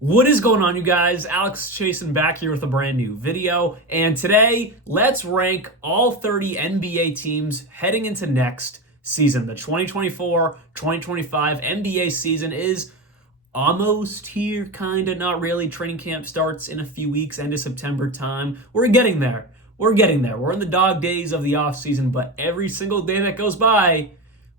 What is going on, you guys? Alex Chasen back here with a brand new video. And today, let's rank all 30 NBA teams heading into next season. The 2024-2025 NBA season is almost here, kind of, not really. Training camp starts in a few weeks, end of September time. We're getting there. We're in the dog days of the offseason, but every single day that goes by,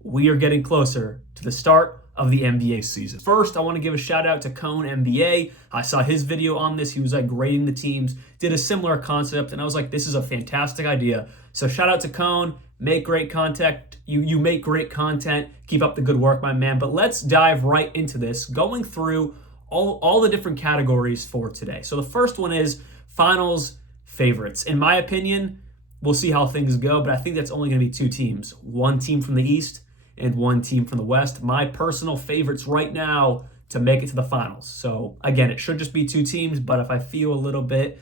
we are getting closer to the start of the NBA season. First, I want to give a shout out to Cone NBA. I saw his video on this. He was like grading the teams, did a similar concept, and I was like, this is a fantastic idea. So shout out to Cone. Make great content. You make great content. Keep up the good work, my man. But let's dive right into this, going through all the different categories for today. So the first one is finals favorites. In my opinion, we'll see how things go, but I think that's only going to be two teams. One team from the East and one team from the West. My personal favorites right now to make it to the finals. So again, it should just be two teams, but if I feel a little bit,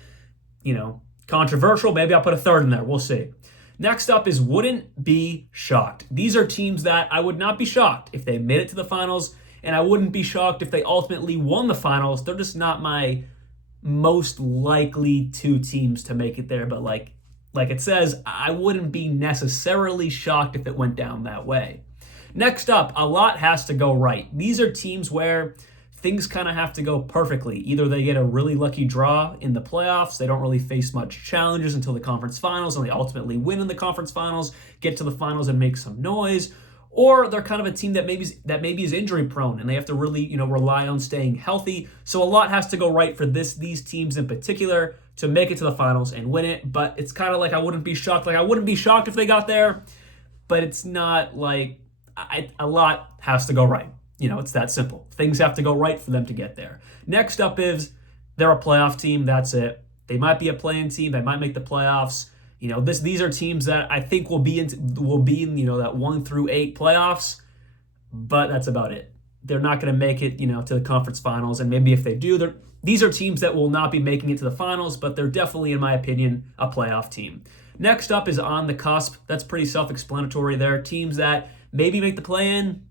controversial, maybe I'll put a third in there. We'll see. Next up is wouldn't be shocked. These are teams that I would not be shocked if they made it to the finals, and I wouldn't be shocked if they ultimately won the finals. They're just not my most likely two teams to make it there, but like it says, I wouldn't be necessarily shocked if it went down that way. Next up, a lot has to go right. These are teams where things kind of have to go perfectly. Either they get a really lucky draw in the playoffs, they don't really face much challenges until the conference finals, and they ultimately win in the conference finals, get to the finals and make some noise, or they're kind of a team that maybe is injury prone and they have to really, rely on staying healthy. So a lot has to go right for these teams in particular to make it to the finals and win it. But it's kind of like I wouldn't be shocked. Like I wouldn't be shocked if they got there, but it's not like a lot has to go right. It's that simple. Things have to go right for them to get there. Next up is they're a playoff team. That's it. They might be a play-in team. They might make the playoffs. These are teams that I think will be in that 1 through 8 playoffs, but that's about it. They're not going to make it to the conference finals, and maybe if they do, these are teams that will not be making it to the finals, but they're definitely, in my opinion, a playoff team. Next up is on the cusp. That's pretty self-explanatory there. Teams that maybe make the play-in,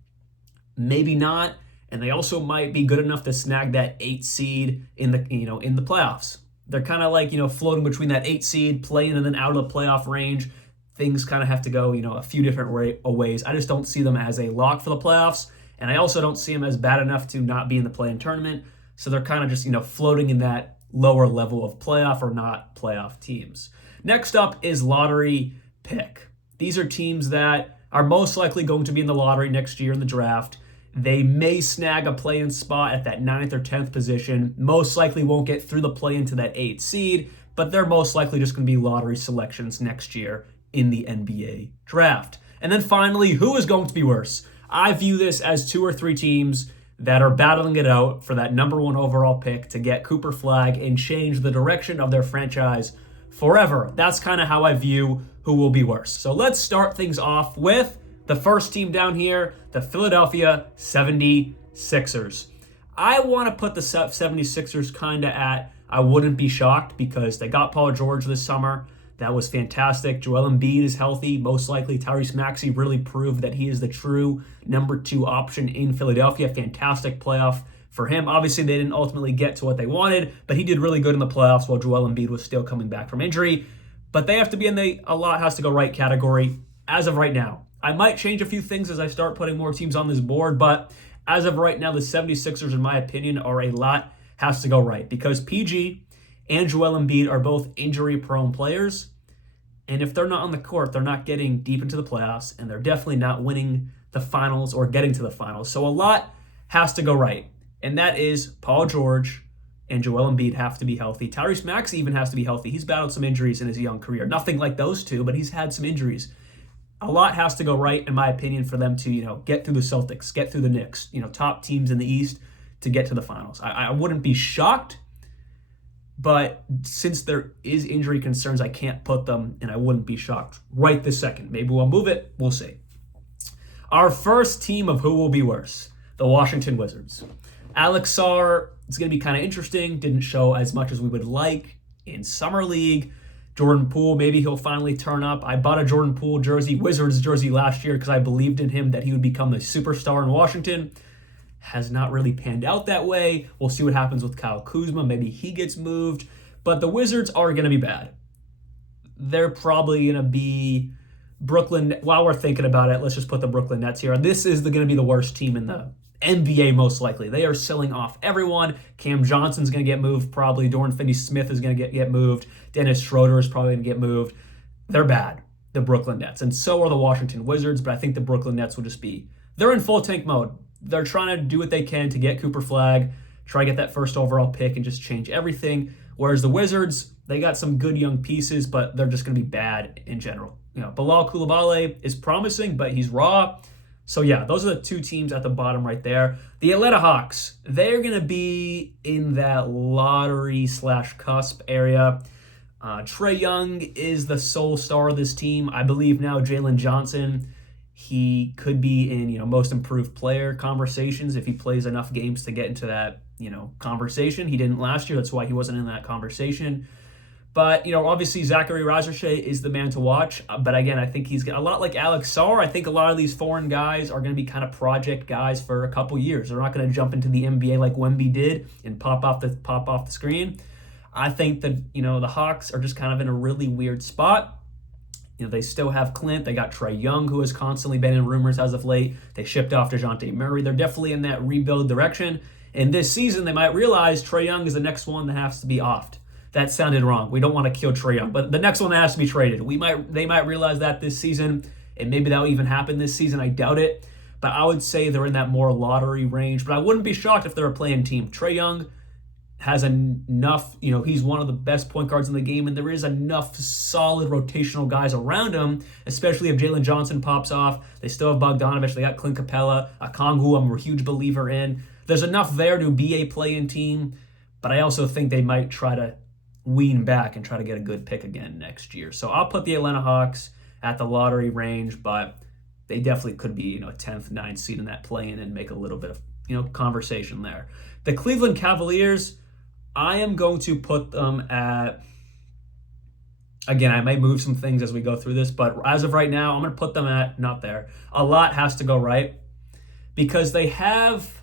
maybe not, and they also might be good enough to snag that 8 seed in the playoffs. They're kind of like floating between that 8 seed, playing and then out of the playoff range. Things kind of have to go a few different ways. I just don't see them as a lock for the playoffs, and I also don't see them as bad enough to not be in the play-in tournament. So they're kind of just floating in that lower level of playoff or not playoff teams. Next up is lottery pick. These are teams that are most likely going to be in the lottery next year in the draft. They may snag a play-in spot at that 9th or 10th position. Most likely won't get through the play-in to that 8th seed, but they're most likely just going to be lottery selections next year in the NBA draft. And then finally, who is going to be worse? I view this as 2 or 3 teams that are battling it out for that number 1 overall pick to get Cooper Flagg and change the direction of their franchise forever. That's kind of how I view who will be worse. So let's start things off with the first team down here, the Philadelphia 76ers. I want to put the 76ers kind of at I wouldn't be shocked because they got Paul George this summer. That was fantastic. Joel Embiid is healthy. Most likely Tyrese Maxey really proved that he is the true number 2 option in Philadelphia. Fantastic playoff for him. Obviously, they didn't ultimately get to what they wanted, but he did really good in the playoffs while Joel Embiid was still coming back from injury. But they have to be in the a lot has to go right category as of right now. I might change a few things as I start putting more teams on this board, but as of right now, the 76ers, in my opinion, are a lot has to go right because PG and Joel Embiid are both injury-prone players, and if they're not on the court, they're not getting deep into the playoffs, and they're definitely not winning the finals or getting to the finals. So a lot has to go right, and that is Paul George and Joel Embiid have to be healthy. Tyrese Maxey even has to be healthy. He's battled some injuries in his young career. Nothing like those two, but he's had some injuries. A lot has to go right, in my opinion, for them to, get through the Celtics, get through the Knicks, top teams in the East to get to the finals. I wouldn't be shocked, but since there is injury concerns, I can't put them, and I wouldn't be shocked right this second. Maybe we'll move it. We'll see. Our first team of who will be worse, the Washington Wizards. Alex Sarr, it's going to be kind of interesting. Didn't show as much as we would like in Summer League. Jordan Poole, maybe he'll finally turn up. I bought a Jordan Poole jersey, Wizards jersey last year because I believed in him that he would become the superstar in Washington. has not really panned out that way. We'll see what happens with Kyle Kuzma. Maybe he gets moved. But the Wizards are going to be bad. They're probably going to be Brooklyn. While we're thinking about it, let's just put the Brooklyn Nets here. This is going to be the worst team in the NBA most likely. They are selling off everyone. Cam Johnson's going to get moved probably. Dorian Finney-Smith is going to get moved. Dennis Schroeder is probably going to get moved. They're bad, the Brooklyn Nets. And so are the Washington Wizards, but I think the Brooklyn Nets will just be, they're in full tank mode. They're trying to do what they can to get Cooper Flagg, try to get that first overall pick and just change everything. Whereas the Wizards, they got some good young pieces, but they're just going to be bad in general. Bilal Coulibaly is promising, but he's raw. So yeah, those are the two teams at the bottom right there. The Atlanta Hawks, they're going to be in that lottery/cusp area. Trae Young is the sole star of this team. I believe now Jalen Johnson, he could be in, most improved player conversations if he plays enough games to get into that, conversation. He didn't last year. That's why he wasn't in that conversation. But, obviously Zachary Razorshea is the man to watch. But again, I think he's a lot like Alex Sarr. I think a lot of these foreign guys are going to be kind of project guys for a couple years. They're not going to jump into the NBA like Wemby did and pop off the screen. I think that, the Hawks are just kind of in a really weird spot. They still have Clint. They got Trae Young, who has constantly been in rumors as of late. They shipped off DeJounte Murray. They're definitely in that rebuild direction. And this season, they might realize Trae Young is the next one that has to be offed. That sounded wrong. We don't want to kill Trae Young, but the next one that has to be traded. They might realize that this season, and maybe that'll even happen this season. I doubt it. But I would say they're in that more lottery range. But I wouldn't be shocked if they're a playing team. Trae Young has enough, he's one of the best point guards in the game, and there is enough solid rotational guys around him, especially if Jalen Johnson pops off. They still have Bogdanovich. They got Clint Capella, a Kongu I'm a huge believer in. There's enough there to be a play-in team, but I also think they might try to wean back and try to get a good pick again next year. So I'll put the Atlanta Hawks at the lottery range, but they definitely could be, 10th, 9th seed in that play-in and make a little bit of, conversation there. The Cleveland Cavaliers, I am going to put them at, again, I may move some things as we go through this, but as of right now, I'm going to put them at, not there. A lot has to go right because they have,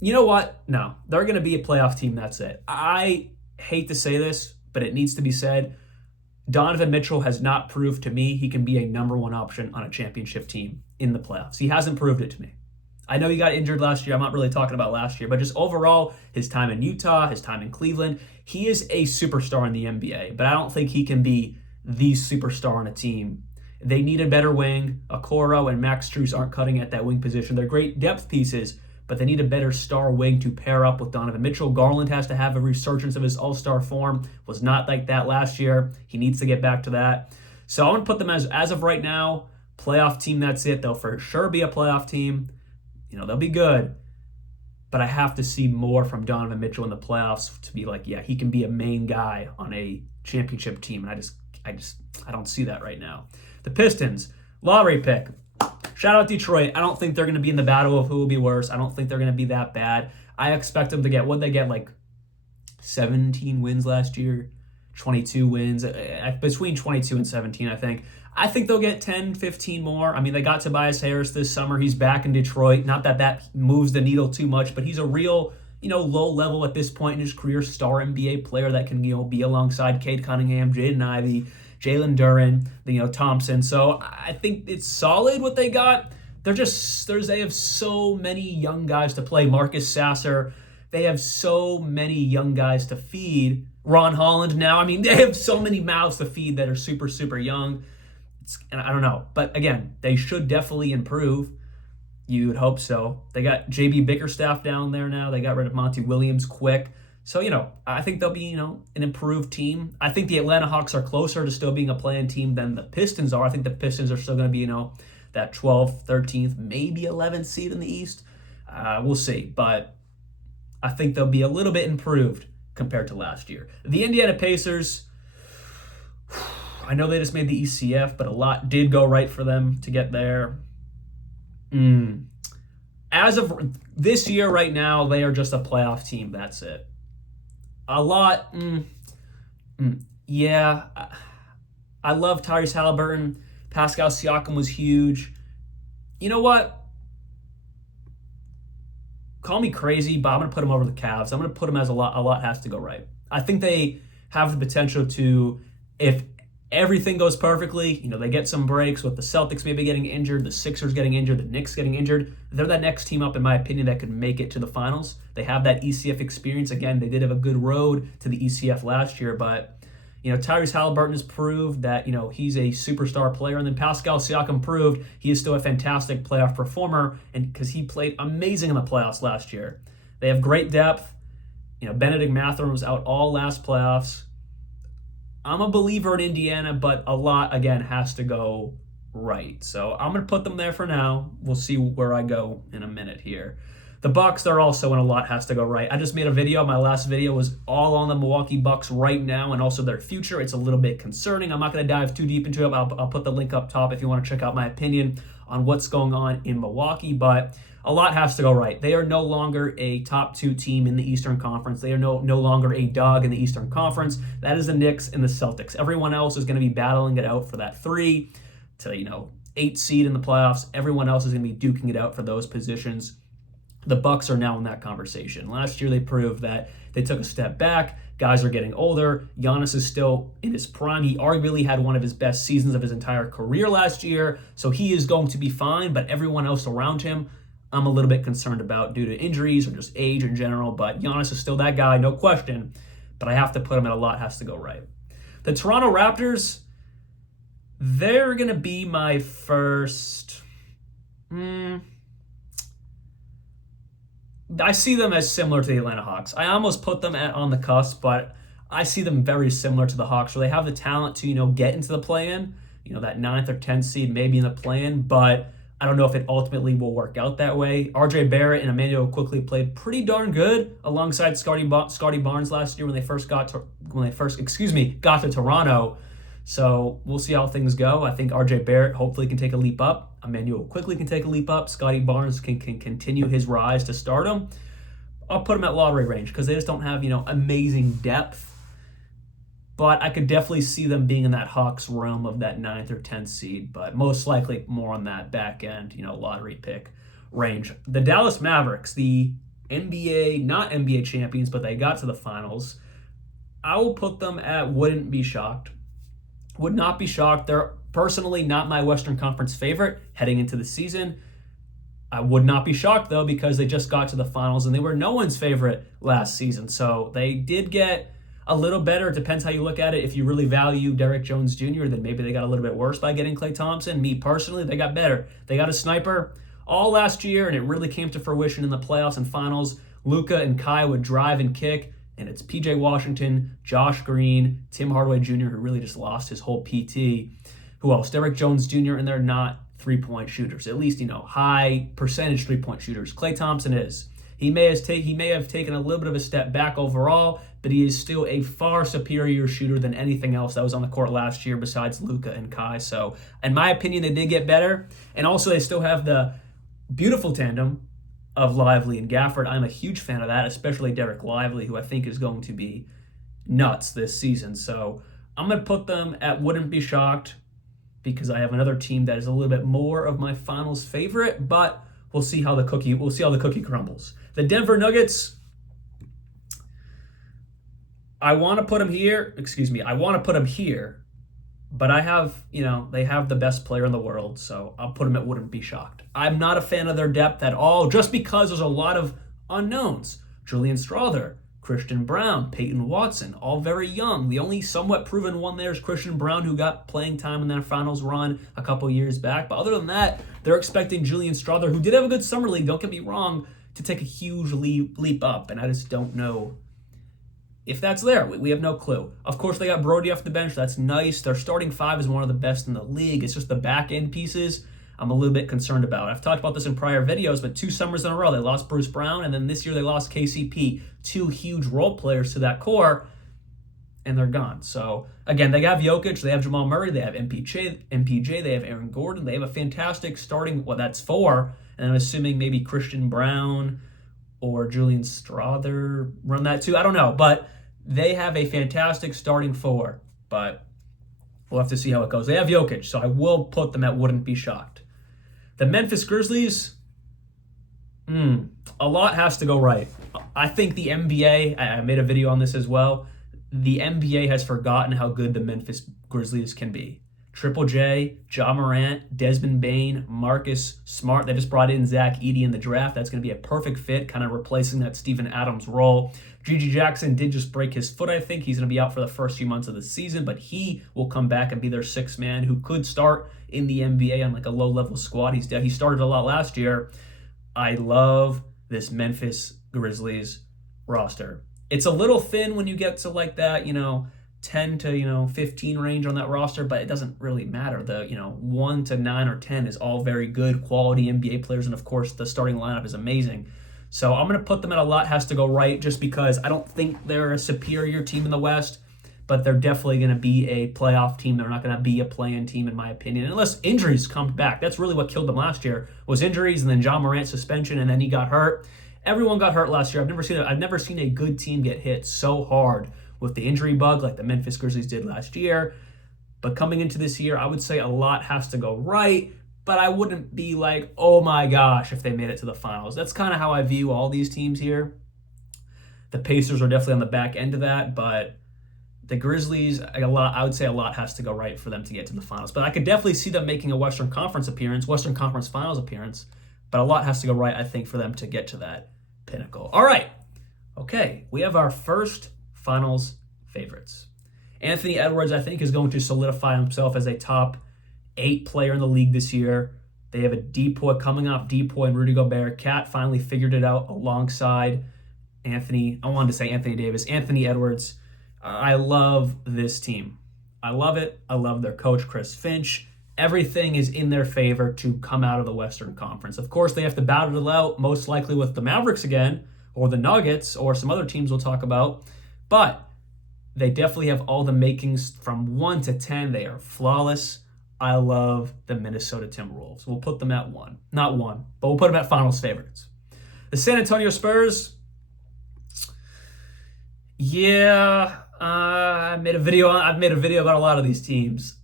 you know what? No, they're going to be a playoff team. That's it. I hate to say this, but it needs to be said. Donovan Mitchell has not proved to me he can be a number one option on a championship team in the playoffs. He hasn't proved it to me. I know he got injured last year. I'm not really talking about last year, but just overall, his time in Utah, his time in Cleveland, he is a superstar in the NBA, but I don't think he can be the superstar on a team. They need a better wing. Okoro and Max Strus aren't cutting at that wing position. They're great depth pieces, but they need a better star wing to pair up with Donovan Mitchell. Garland has to have a resurgence of his all-star form. Was not like that last year. He needs to get back to that. So I'm going to put them as of right now, playoff team, that's it. They'll for sure be a playoff team. They'll be good. But I have to see more from Donovan Mitchell in the playoffs to be like, yeah, he can be a main guy on a championship team. And I don't see that right now. The Pistons, lottery pick. Shout out Detroit. I don't think they're going to be in the battle of who will be worse. I don't think they're going to be that bad. I expect them to get, what'd they get, like 17 wins last year? 22 wins, between 22 and 17, I think. I think they'll get 10, 15 more. I mean, they got Tobias Harris this summer. He's back in Detroit. Not that moves the needle too much, but he's a real, low level at this point in his career star NBA player that can, be alongside Cade Cunningham, Jaden Ivey, Jalen Duren, Thompson. So I think it's solid what they got. They have so many young guys to play. Marcus Sasser. They have so many young guys to feed. Ron Holland now. I mean, they have so many mouths to feed that are super, super young. And I don't know. But again, they should definitely improve. You would hope so. They got JB Bickerstaff down there now. They got rid of Monty Williams quick. So, I think they'll be, an improved team. I think the Atlanta Hawks are closer to still being a play-in team than the Pistons are. I think the Pistons are still going to be, that 12th, 13th, maybe 11th seed in the East. We'll see. But I think they'll be a little bit improved compared to last year. The Indiana Pacers, I know they just made the ECF, but a lot did go right for them to get there. As of this year right now, they are just a playoff team. That's it. A lot, yeah. I love Tyrese Halliburton. Pascal Siakam was huge. You know what? call me crazy, but I'm going to put them over the Cavs. I'm going to put them as a lot has to go right. I think they have the potential to, if everything goes perfectly, they get some breaks with the Celtics maybe getting injured, the Sixers getting injured, the Knicks getting injured. They're that next team up, in my opinion, that could make it to the finals. They have that ECF experience. Again, they did have a good road to the ECF last year, but Tyrese Halliburton has proved that, he's a superstar player. And then Pascal Siakam proved he is still a fantastic playoff performer, and because he played amazing in the playoffs last year. They have great depth. Benedict Mathurin was out all last playoffs. I'm a believer in Indiana, but a lot, again, has to go right. So I'm going to put them there for now. We'll see where I go in a minute here. The Bucks, they're also in a lot has to go right. I just made a video. My last video was all on the Milwaukee Bucks right now and also their future. It's a little bit concerning. I'm not going to dive too deep into it. I'll put the link up top if you want to check out my opinion on what's going on in Milwaukee. But a lot has to go right. They are no longer a top 2 team in the Eastern Conference. They are no longer a dog in the Eastern Conference. That is the Knicks and the Celtics. Everyone else is going to be battling it out for that 3 to 8 seed in the playoffs. Everyone else is going to be duking it out for those positions. The Bucks are now in that conversation. Last year, they proved that they took a step back. Guys are getting older. Giannis is still in his prime. He arguably had one of his best seasons of his entire career last year, so he is going to be fine, but everyone else around him, I'm a little bit concerned about due to injuries or just age in general, but Giannis is still that guy, no question, but I have to put him at a lot has to go right. The Toronto Raptors, they're going to be my first... I see them as similar to the Atlanta Hawks. I almost put them on the cusp, but I see them very similar to the Hawks, where they have the talent to, get into the play-in, that 9th or 10th seed maybe in the play-in, but I don't know if it ultimately will work out that way. RJ Barrett and Emmanuel quickly played pretty darn good alongside Scotty Barnes last year when they first got to Toronto. So we'll see how things go. I think RJ Barrett hopefully can take a leap up. Emmanuel quickly can take a leap up. Scotty Barnes can continue his rise to stardom. I'll put him at lottery range because they just don't have, amazing depth. But I could definitely see them being in that Hawks realm of that 9th or 10th seed, but most likely more on that back end, lottery pick range. The Dallas Mavericks, the not NBA champions, but they got to the finals. I will put them at wouldn't be shocked. Would not be shocked. They're personally not my Western Conference favorite heading into the season. I would not be shocked, though, because they just got to the finals and they were no one's favorite last season. So they did get a little better. It depends how you look at it. If you really value Derrick Jones Jr., then maybe they got a little bit worse by getting Klay Thompson. Me personally, they got better. They got a sniper all last year, and it really came to fruition in the playoffs and finals. Luka and Kai would drive and kick, and it's PJ Washington, Josh Green, Tim Hardaway Jr., who really just lost his whole PT. Who else? Derrick Jones Jr., and they're not three-point shooters, at least, high percentage three-point shooters. Klay Thompson is. He may have taken a little bit of a step back overall, but he is still a far superior shooter than anything else that was on the court last year besides Luka and Kai. So, in my opinion, they did get better. And also, they still have the beautiful tandem of Lively and Gafford. I'm a huge fan of that, especially Derek Lively, who I think is going to be nuts this season. So, I'm going to put them at wouldn't be shocked because I have another team that is a little bit more of my finals favorite, but we'll see how the cookie crumbles. The Denver Nuggets, I want to put them here. I want to put them here, but I have, they have the best player in the world, so I'll put them at wouldn't be shocked. I'm not a fan of their depth at all, just because there's a lot of unknowns. Julian Strawther, Christian Brown, Peyton Watson, all very young. The only somewhat proven one there is Christian Brown, who got playing time in their finals run a couple years back. But other than that, they're expecting Julian Strawther, who did have a good summer league, don't get me wrong, to take a huge leap up. And I just don't know if that's there. We have no clue. Of course, they got Brody off the bench. That's nice. Their starting five is one of the best in the league. It's just the back end pieces I'm a little bit concerned about. I've talked about this in prior videos, but 2 summers in a row, they lost Bruce Brown, and then this year they lost KCP, 2 huge role players to that core, and they're gone. So, again, they have Jokic, they have Jamal Murray, they have MPJ, they have Aaron Gordon, they have a fantastic starting, that's 4, and I'm assuming maybe Christian Brown or Julian Strawther run that too. I don't know, but they have a fantastic starting 4, but we'll have to see how it goes. They have Jokic, so I will put them at wouldn't be shocked. The Memphis Grizzlies, A lot has to go right. I think the NBA, I made a video on this as well, the NBA has forgotten how good the Memphis Grizzlies can be. Triple J, Ja Morant, Desmond Bane, Marcus Smart. They just brought in Zach Edey in the draft. That's going to be a perfect fit, kind of replacing that Steven Adams role. Gigi Jackson did just break his foot, I think. He's going to be out for the first few months of the season, but he will come back and be their sixth man who could start in the NBA on like a low-level squad. He started a lot last year. I love this Memphis Grizzlies roster. It's a little thin when you get to like that, 10 to 15 range on that roster, but it doesn't really matter. The 1 to 9 or 10 is all very good quality NBA players, and of course the starting lineup is amazing. So I'm going to put them at a lot has to go right, just because I don't think they're a superior team in the West, but they're definitely going to be a playoff team. They're not going to be a play-in team, in my opinion, unless injuries come back. That's really what killed them last year, was injuries, and then Ja Morant suspension, and then he got hurt. Everyone got hurt last year. I've never seen a good team get hit so hard with the injury bug like the Memphis Grizzlies did last year. But coming into this year, I would say a lot has to go right, but I wouldn't be like, oh my gosh, if they made it to the finals. That's kind of how I view all these teams here. The Pacers are definitely on the back end of that, but the Grizzlies, I would say a lot has to go right for them to get to the finals. But I could definitely see them making a Western Conference Finals appearance, but a lot has to go right, I think, for them to get to that pinnacle. All right. Okay, we have our first finals favorites. Anthony Edwards, I think, is going to solidify himself as a top 8 player in the league this year. They have a Depoy coming off Depoy and Rudy Gobert. Cat finally figured it out alongside Anthony Davis. Anthony Edwards. I love this team. I love it. I love their coach, Chris Finch. Everything is in their favor to come out of the Western Conference. Of course, they have to battle it out, most likely with the Mavericks again, or the Nuggets, or some other teams we'll talk about. But they definitely have all the makings from 1 to 10. They are flawless. I love the Minnesota Timberwolves. We'll put them at 1. Not 1, but we'll put them at finals favorites. The San Antonio Spurs. Yeah, I've made a video about a lot of these teams.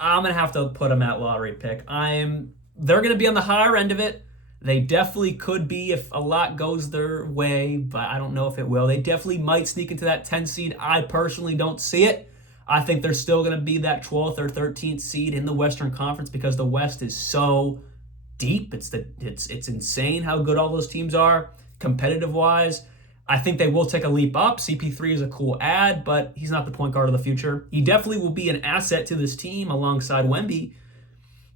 I'm going to have to put them at lottery pick. They're going to be on the higher end of it. They definitely could be if a lot goes their way, but I don't know if it will. They definitely might sneak into that 10 seed. I personally don't see it. I think they're still going to be that 12th or 13th seed in the Western Conference because the West is so deep. It's insane how good all those teams are competitive-wise. I think they will take a leap up. CP3 is a cool add, but he's not the point guard of the future. He definitely will be an asset to this team alongside Wemby,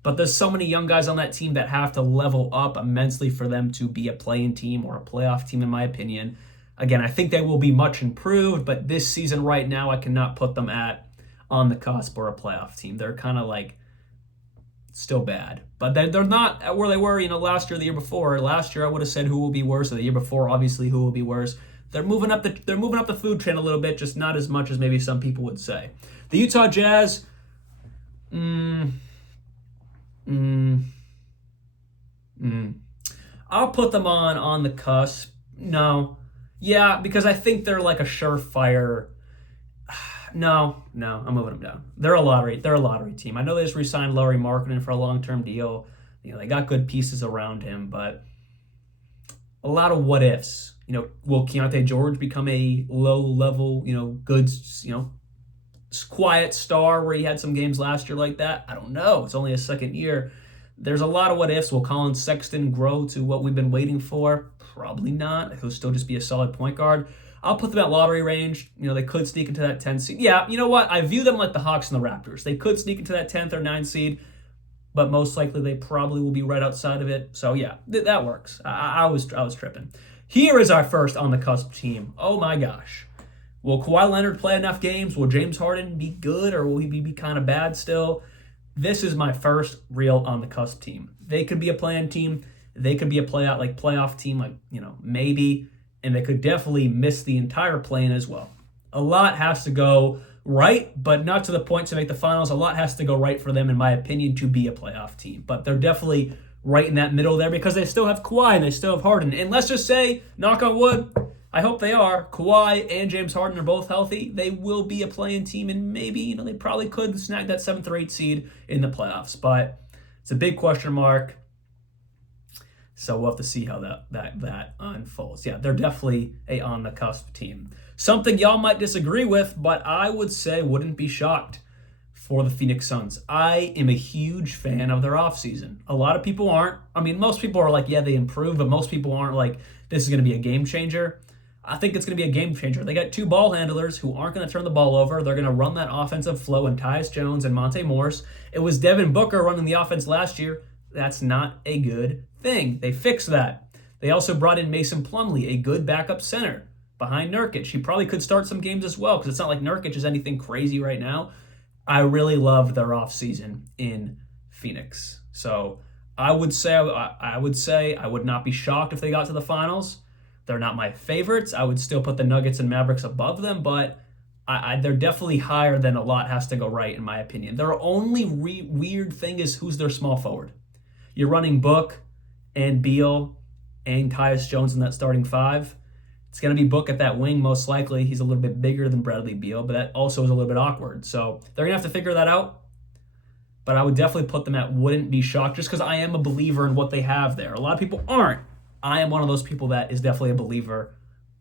but there's so many young guys on that team that have to level up immensely for them to be a play-in team or a playoff team, in my opinion. Again, I think they will be much improved, but this season right now, I cannot put them on the cusp or a playoff team. They're kind of like still bad, but they're not where they were, last year, the year before. Last year, I would have said who will be worse. Or the year before, obviously, who will be worse. They're moving up the food chain a little bit, just not as much as maybe some people would say. The Utah Jazz. I'll put them on the cusp. No. Yeah, because I think they're like a surefire. No, I'm moving them down. They're a lottery team. I know they just re-signed Lauri Markkanen for a long-term deal. They got good pieces around him, but a lot of what ifs. Will Keontae George become a low-level, good, quiet star where he had some games last year like that? I don't know. It's only his second year. There's a lot of what ifs. Will Colin Sexton grow to what we've been waiting for? Probably not. He'll still just be a solid point guard. I'll put them at lottery range. They could sneak into that 10 seed. Yeah, you know what? I view them like the Hawks and the Raptors. They could sneak into that 10th or 9th seed, but most likely they probably will be right outside of it. So yeah, that works. I was tripping. Here is our first on the cusp team. Oh my gosh. Will Kawhi Leonard play enough games? Will James Harden be good, or will he be kind of bad still? This is my first real on the cusp team. They could be a play-in team. They could be a playoff team, maybe. And they could definitely miss the entire play-in as well. A lot has to go right, but not to the point to make the finals. A lot has to go right for them, in my opinion, to be a playoff team. But they're definitely right in that middle there because they still have Kawhi and they still have Harden. And let's just say, knock on wood, I hope they are. Kawhi and James Harden are both healthy. They will be a play-in team, and maybe, they probably could snag that 7th or 8th seed in the playoffs. But it's a big question mark. So we'll have to see how that unfolds. Yeah, they're definitely a on the cusp team. Something y'all might disagree with, but I would say wouldn't be shocked for the Phoenix Suns. I am a huge fan of their offseason. A lot of people aren't. I mean, most people are like, yeah, they improved, but most people aren't like, this is going to be a game changer. I think it's going to be a game changer. They got two ball handlers who aren't going to turn the ball over. They're going to run that offensive flow in Tyus Jones and Monte Morris. It was Devin Booker running the offense last year. That's not a good thing. They fixed that. They also brought in Mason Plumlee, a good backup center behind Nurkic. He probably could start some games as well because it's not like Nurkic is anything crazy right now. I really love their offseason in Phoenix. So I would say I would not be shocked if they got to the finals. They're not my favorites. I would still put the Nuggets and Mavericks above them, but they're definitely higher than a lot has to go right, in my opinion. Their only weird thing is who's their small forward. You're running Book and Beal and Tyus Jones in that starting five. It's going to be Book at that wing, most likely. He's a little bit bigger than Bradley Beal, but that also is a little bit awkward. So they're going to have to figure that out. But I would definitely put them at wouldn't be shocked just because I am a believer in what they have there. A lot of people aren't. I am one of those people that is definitely a believer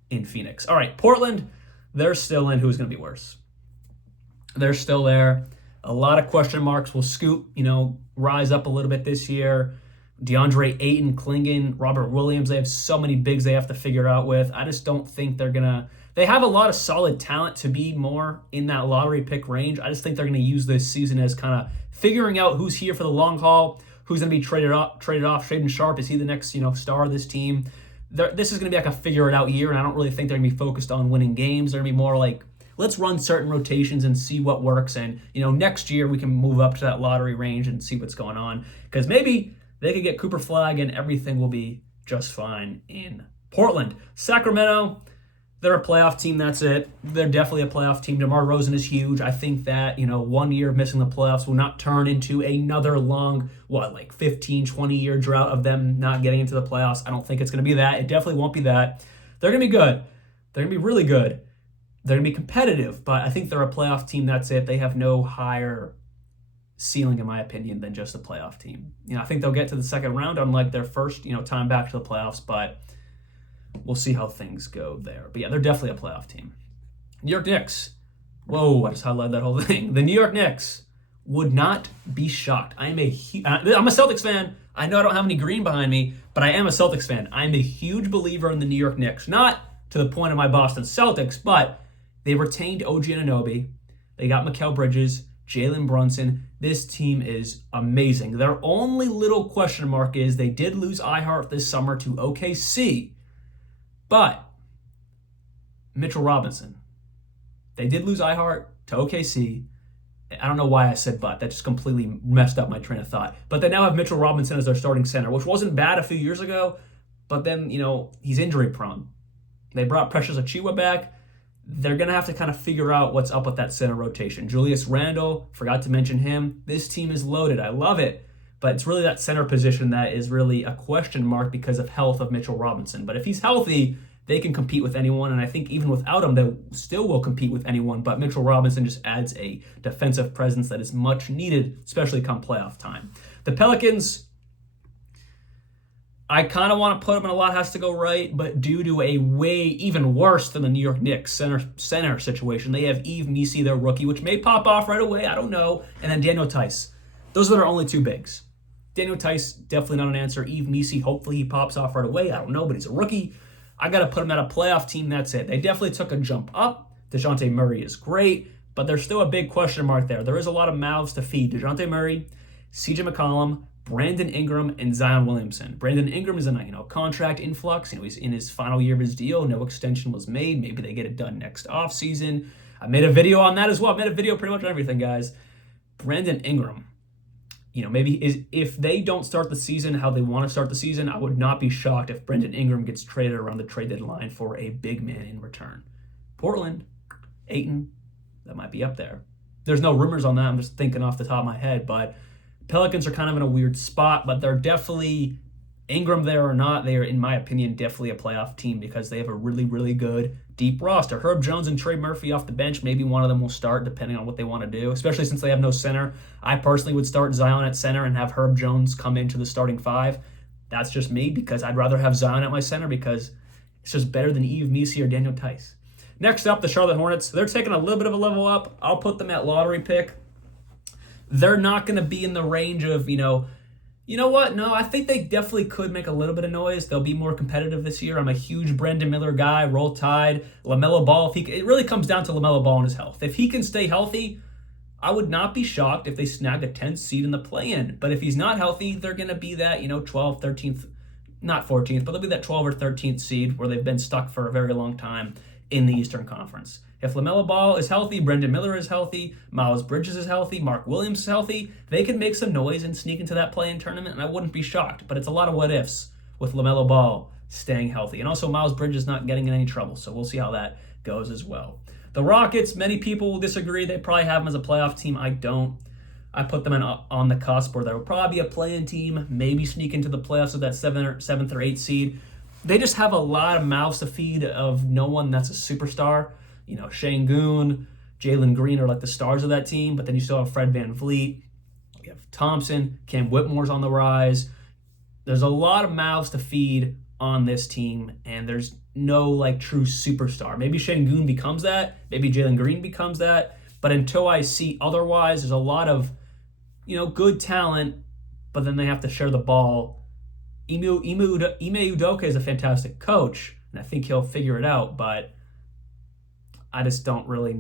in Phoenix. All right, Portland, they're still in. Who's going to be worse? They're still there. A lot of question marks will scoop, rise up a little bit this year. DeAndre Ayton, Klingon, Robert Williams, they have so many bigs they have to figure out with. I just don't think they're going to... They have a lot of solid talent to be more in that lottery pick range. I just think they're going to use this season as kind of figuring out who's here for the long haul, who's going to be traded off. Shaedon Sharpe, is he the next star of this team? This is going to be like a figure-it-out year, and I don't really think they're going to be focused on winning games. They're going to be more like, let's run certain rotations and see what works, and next year we can move up to that lottery range and see what's going on, because maybe they could get Cooper Flagg and everything will be just fine in Portland. Sacramento, they're a playoff team, that's it. They're definitely a playoff team. DeMar DeRozan is huge. I think that, 1 year of missing the playoffs will not turn into another long, 15, 20-year drought of them not getting into the playoffs. I don't think it's going to be that. It definitely won't be that. They're going to be good. They're going to be really good. They're going to be competitive, but I think they're a playoff team, that's it. They have no higher ceiling, in my opinion, than just a playoff team. I think they'll get to the second round, unlike their first, time back to the playoffs, but we'll see how things go there. But yeah, they're definitely a playoff team. New York Knicks. Whoa, I just highlighted that whole thing. The New York Knicks would not be shocked. I'm a Celtics fan. I know I don't have any green behind me, but I am a Celtics fan. I'm a huge believer in the New York Knicks. Not to the point of my Boston Celtics, but they retained OG Anunoby. They got Mikal Bridges, Jalen Brunson. This team is amazing. Their only little question mark is they did lose Ihart this summer to OKC, but Mitchell Robinson. They did lose Ihart to OKC. I don't know why I said but. That just completely messed up my train of thought. But they now have Mitchell Robinson as their starting center, which wasn't bad a few years ago, but then, he's injury prone. They brought Precious Achiuwa back. They're going to have to kind of figure out what's up with that center rotation. Julius Randle, forgot to mention him. This team is loaded. I love it. But it's really that center position that is really a question mark because of health of Mitchell Robinson. But if he's healthy, they can compete with anyone. And I think even without him, they still will compete with anyone. But Mitchell Robinson just adds a defensive presence that is much needed, especially come playoff time. The Pelicans, I kind of want to put them in a lot has to go right, but due to a way even worse than the New York Knicks center situation, they have Yves Missi, their rookie, which may pop off right away. I don't know. And then Daniel Tice. Those are their only two bigs. Daniel Tice, definitely not an answer. Yves Missi, hopefully he pops off right away. I don't know, but he's a rookie. I got to put him at a playoff team. That's it. They definitely took a jump up. DeJounte Murray is great, but there's still a big question mark there. There is a lot of mouths to feed. DeJounte Murray, CJ McCollum, Brandon Ingram, and Zion Williamson. Brandon Ingram is in a contract influx. He's in his final year of his deal. No extension was made. Maybe they get it done next offseason. I made a video on that as well. I made a video pretty much on everything, guys. Brandon Ingram, if they don't start the season how they want to start the season, I would not be shocked if Brandon Ingram gets traded around the trade deadline for a big man in return. Portland, Ayton, that might be up there. There's no rumors on that. I'm just thinking off the top of my head, but Pelicans are kind of in a weird spot, but they're definitely, Ingram there or not, they are, in my opinion, definitely a playoff team because they have a really, really good deep roster. Herb Jones and Trey Murphy off the bench, maybe one of them will start depending on what they want to do, especially since they have no center. I personally would start Zion at center and have Herb Jones come into the starting five. That's just me because I'd rather have Zion at my center because it's just better than Yves Missi or Daniel Tice. Next up, the Charlotte Hornets. They're taking a little bit of a level up. I'll put them at lottery pick. They're not going to be in the range of, you know what? No, I think they definitely could make a little bit of noise. They'll be more competitive this year. I'm a huge Brandon Miller guy. Roll Tide. LaMelo Ball. It really comes down to LaMelo Ball and his health. If he can stay healthy, I would not be shocked if they snag a 10th seed in the play-in. But if he's not healthy, they're going to be that, 12th, 13th, not 14th, but they'll be that 12th or 13th seed where they've been stuck for a very long time in the Eastern Conference. If LaMelo Ball is healthy, Brendan Miller is healthy, Miles Bridges is healthy, Mark Williams is healthy, they could make some noise and sneak into that play-in tournament, and I wouldn't be shocked. But it's a lot of what-ifs with LaMelo Ball staying healthy. And also Miles Bridges not getting in any trouble, so we'll see how that goes as well. The Rockets, many people will disagree. They probably have them as a playoff team. I don't. I put them on the cusp where there will probably be a play-in team, maybe sneak into the playoffs with that 7th or 8th seed. They just have a lot of mouths to feed of no one that's a superstar. Şengün, Jalen Green are like the stars of that team, but then you still have Fred VanVleet. You have Thompson, Cam Whitmore's on the rise. There's a lot of mouths to feed on this team, and there's no true superstar. Maybe Şengün becomes that, maybe Jalen Green becomes that, but until I see otherwise, there's a lot of good talent, but then they have to share the ball. Ime Udoka is a fantastic coach, and I think he'll figure it out, but I just don't really.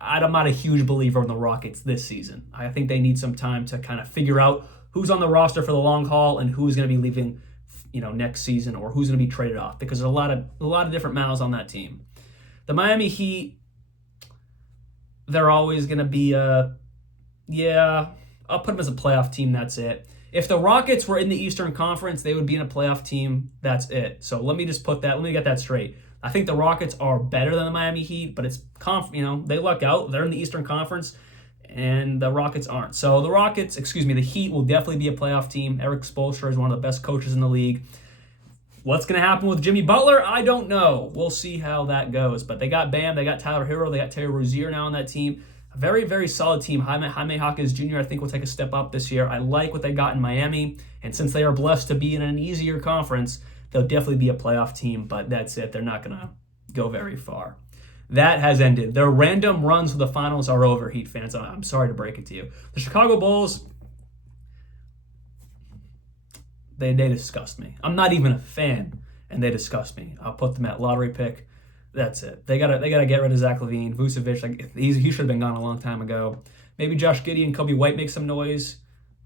I'm not a huge believer in the Rockets this season. I think they need some time to kind of figure out who's on the roster for the long haul and who's going to be leaving, next season, or who's going to be traded off, because there's a lot of different mouths on that team. The Miami Heat, they're always going to be I'll put them as a playoff team. That's it. If the Rockets were in the Eastern Conference, they would be in a playoff team. That's it. So let me just put that. Let me get that straight. I think the Rockets are better than the Miami Heat, but it's they luck out. They're in the Eastern Conference, and the Rockets aren't. So the Heat will definitely be a playoff team. Eric Spoelstra is one of the best coaches in the league. What's going to happen with Jimmy Butler? I don't know. We'll see how that goes. But they got Bam, they got Tyler Hero, they got Terry Rozier now on that team. A very, very solid team. Jaime Jaquez Jr., I think, will take a step up this year. I like what they got in Miami, and since they are blessed to be in an easier conference, they'll definitely be a playoff team, but that's it. They're not going to go very far. That has ended. Their random runs to the finals are over, Heat fans. I'm sorry to break it to you. The Chicago Bulls, they disgust me. I'm not even a fan, and they disgust me. I'll put them at lottery pick. That's it. They gotta get rid of Zach LaVine. Vucevic, he should have been gone a long time ago. Maybe Josh Giddey and Kobe White make some noise.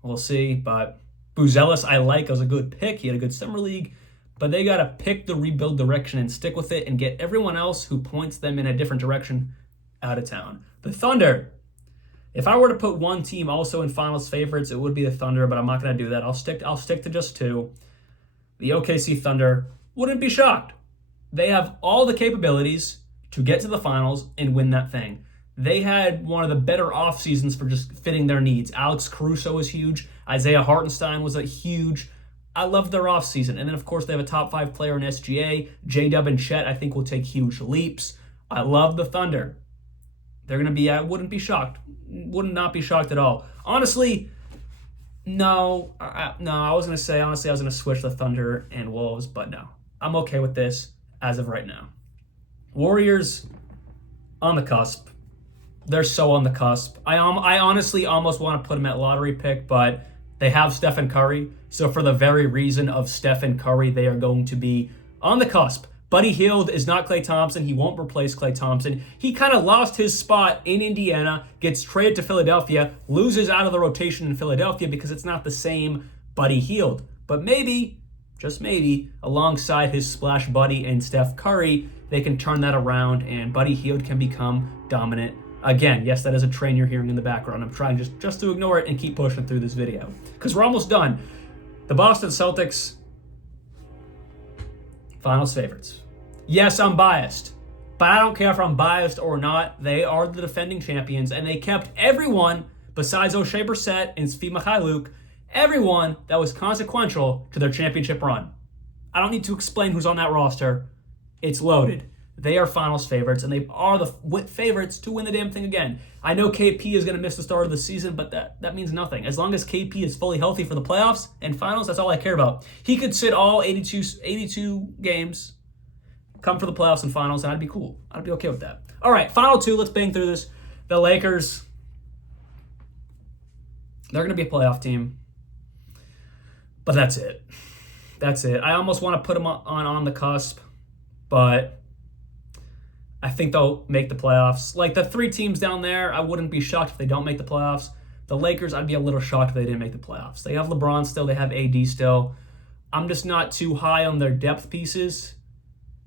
We'll see. But Buzelis, I like as a good pick. He had a good summer league. But they got to pick the rebuild direction and stick with it and get everyone else who points them in a different direction out of town. The Thunder. If I were to put one team also in finals favorites, it would be the Thunder, but I'm not going to do that. I'll stick to just two. The OKC Thunder, wouldn't be shocked. They have all the capabilities to get to the finals and win that thing. They had one of the better off seasons for just fitting their needs. Alex Caruso was huge. Isaiah Hartenstein was a huge. I love their offseason. And then, of course, they have a top 5 player in SGA. J-Dub and Chet, I think, will take huge leaps. I love the Thunder. They're going to be, I wouldn't be shocked. Would not be shocked at all. Honestly, no. I was going to say, honestly, I was going to switch the Thunder and Wolves, but no. I'm okay with this as of right now. Warriors, on the cusp. They're so on the cusp. I honestly almost want to put them at lottery pick, but they have Stephen Curry. So for the very reason of Stephen Curry, they are going to be on the cusp. Buddy Hield is not Klay Thompson. He won't replace Klay Thompson. He kind of lost his spot in Indiana, gets traded to Philadelphia, loses out of the rotation in Philadelphia because it's not the same Buddy Hield. But maybe, just maybe, alongside his splash buddy and Steph Curry, they can turn that around and Buddy Hield can become dominant again. Yes, that is a train you're hearing in the background. I'm trying just to ignore it and keep pushing through this video because we're almost done. The Boston Celtics, finals favorites. Yes, I'm biased, but I don't care if I'm biased or not. They are the defending champions, and they kept everyone besides O'Shea Brissett and Svi Mikhailuk, everyone that was consequential to their championship run. I don't need to explain who's on that roster. It's loaded. They are finals favorites, and they are the favorites to win the damn thing again. I know KP is going to miss the start of the season, but that means nothing. As long as KP is fully healthy for the playoffs and finals, that's all I care about. He could sit all 82 games, come for the playoffs and finals, and I'd be cool. I'd be okay with that. All right, final two. Let's bang through this. The Lakers, they're going to be a playoff team, but that's it. That's it. I almost want to put them on the cusp, but I think they'll make the playoffs. Like the three teams down there, I wouldn't be shocked if they don't make the playoffs. The Lakers, I'd be a little shocked if they didn't make the playoffs. They have LeBron still. They have AD still. I'm just not too high on their depth pieces.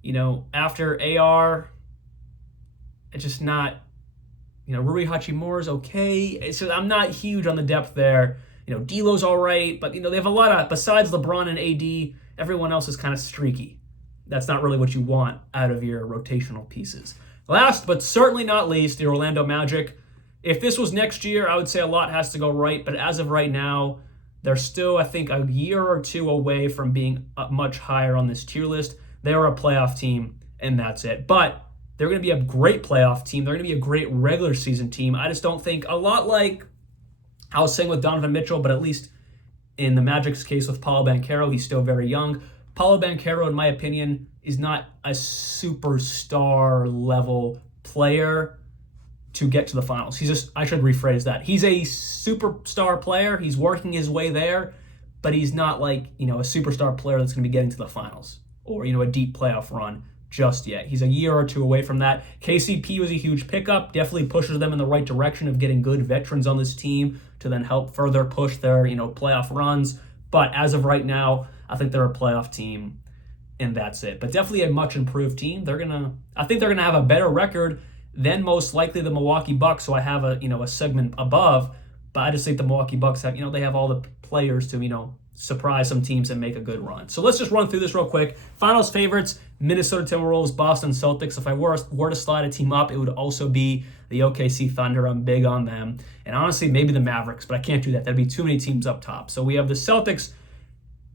You know, after AR, it's just not, you know, Rui Hachimura is okay. So I'm not huge on the depth there. You know, D'Lo's all right, but, you know, they have a lot of, besides LeBron and AD, everyone else is kind of streaky. That's not really what you want out of your rotational pieces. Last, but certainly not least, the Orlando Magic. If this was next year, I would say a lot has to go right, but as of right now, they're still, I think, a year or two away from being much higher on this tier list. They are a playoff team, and that's it. But they're going to be a great playoff team. They're going to be a great regular season team. I just don't think, a lot like I was saying with Donovan Mitchell, but at least in the Magic's case with Paolo Banchero, he's still very young. Paolo Banchero, in my opinion, is not a superstar level player to get to the finals. He's just, I should rephrase that. He's a superstar player. He's working his way there, but he's not like, you know, a superstar player that's going to be getting to the finals or, you know, a deep playoff run just yet. He's a year or two away from that. KCP was a huge pickup, definitely pushes them in the right direction of getting good veterans on this team to then help further push their, you know, playoff runs. But as of right now, I think they're a playoff team, and that's it. But definitely a much improved team. I think they're gonna have a better record than most likely the Milwaukee Bucks. So I have a segment above, but I just think the Milwaukee Bucks have, they have all the players to, surprise some teams and make a good run. So let's just run through this real quick. Finals favorites: Minnesota Timberwolves, Boston Celtics. If I were to slide a team up, it would also be the OKC Thunder. I'm big on them. And honestly, maybe the Mavericks, but I can't do that. That'd be too many teams up top. So we have the Celtics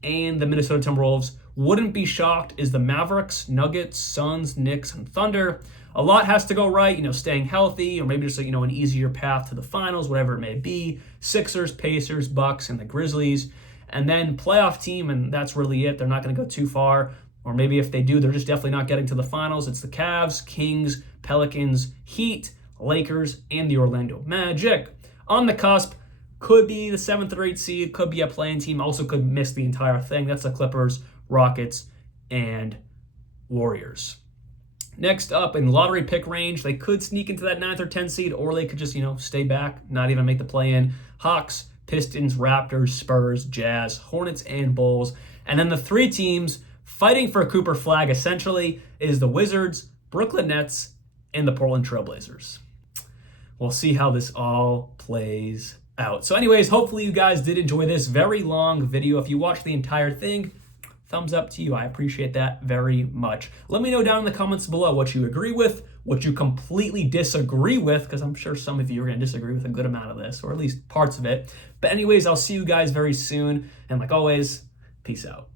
and the Minnesota Timberwolves. Wouldn't be shocked is the Mavericks, Nuggets, Suns, Knicks, and Thunder. A lot has to go right, staying healthy, or maybe just an easier path to the finals, whatever it may be. Sixers, Pacers, Bucks, and the Grizzlies. And then playoff team, and that's really it. They're not going to go too far. Or maybe if they do, they're just definitely not getting to the finals. It's the Cavs, Kings, Pelicans, Heat, Lakers, and the Orlando Magic. On the cusp, could be the 7th or 8th seed, could be a play-in team, also could miss the entire thing. That's the Clippers, Rockets, and Warriors. Next up, in lottery pick range, they could sneak into that 9th or 10th seed, or they could just, stay back, not even make the play-in. Hawks, Pistons, Raptors, Spurs, Jazz, Hornets, and Bulls. And then the 3 teams fighting for Cooper Flagg, essentially, is the Wizards, Brooklyn Nets, and the Portland Trailblazers. We'll see how this all plays out. So anyways, hopefully you guys did enjoy this very long video. If you watched the entire thing, thumbs up to you. I appreciate that very much. Let me know down in the comments below what you agree with, what you completely disagree with, because I'm sure some of you are going to disagree with a good amount of this, or at least parts of it. But anyways, I'll see you guys very soon. And like always, peace out.